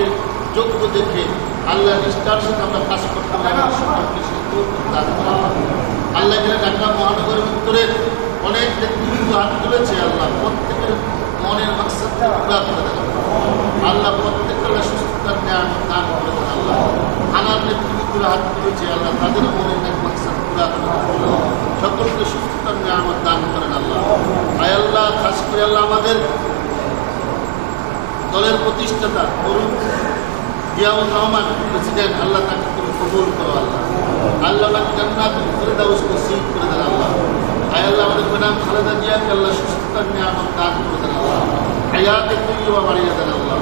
আমাদেরকে যোগ্য দেখে আল্লাহ নিষ্ঠার সাথে আমরা কাজ করতে পারি। আল্লাহ এখানে ঢাকা মহানগরের উত্তরে অনেক ব্যক্তিবৃন্দ হাত তুলেছে। আল্লাহ প্রত্যেকের মনের মাকসাদকে পুরা করে দেন আল্লাহ, প্রত্যেকটা সুস্থতার নিয়ামত দান করে দেন আল্লাহ। আনার নেতৃবৃন্দরা হাত তুলেছে আল্লাহ, তাদের মনের মাকসাদ পুরা করে দেন, সকলকে সুস্থতার নিয়ামত দান করেন আল্লাহ। আয় আল্লাহ, খাস করে আল্লাহ আমাদের দলের প্রতিষ্ঠাতা অরুণ জিয়াউর রহমান প্রেসিডেন্ট, আল্লাহ তাকে তুমি কবুল করো আল্লাহ। আল্লাহ তাকে জান্নাতুল ফেরদাউস নসিব করে দেন আল্লাহ। আয় আল্লাহ, আমাদের ম্যাডাম খালেদা জিয়াকে আল্লাহ সুস্থতার নিয়ামত দান করে দেন আল্লাহ, হায়াতে তৈয়বা বাড়িয়ে দেন আল্লাহ।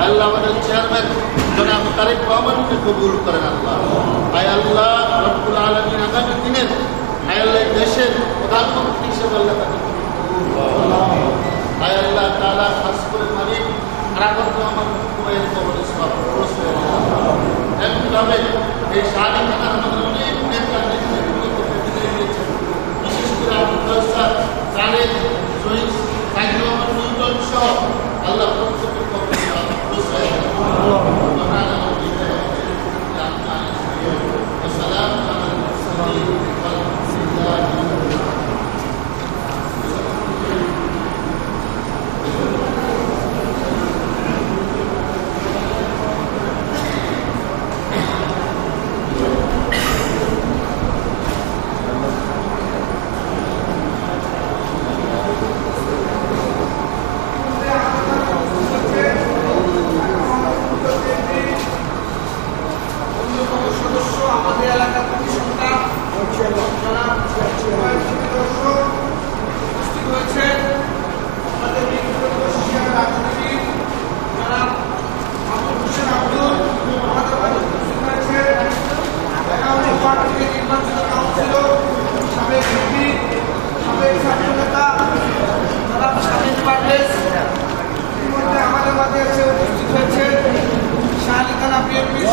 আয় আল্লাহ, আমাদের চেয়ারম্যান জনাব তারেক রহমানকে কবুল করেন আল্লাহ। আয় আল্লাহ রব্বুল আলামিন আগামী দিনের আয় আল্লাহ দেশের প্রধানমন্ত্রী হিসেবে আল্লাহ তাকে কবুল করো। আয় আল্লাহ তাআলা খাস করে মালিক আরাফাত রহমান কুয়েত কবরের সব এমনভাবে এই শাহজাহান আমাদের অনেক নেতা নেতৃত্বকে বিদায় দিয়েছেন, বিশেষ করে আব্দুল সাদ খালেদ শহীদ সাইদুর রহমান নিউটন সহ আল্লাহ প্রত্যেকের কবরে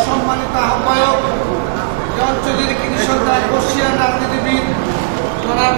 সম্মানিত আহ্বায়ক, এই অঞ্চলের কৃষক রাজনীতিবিদ জনাব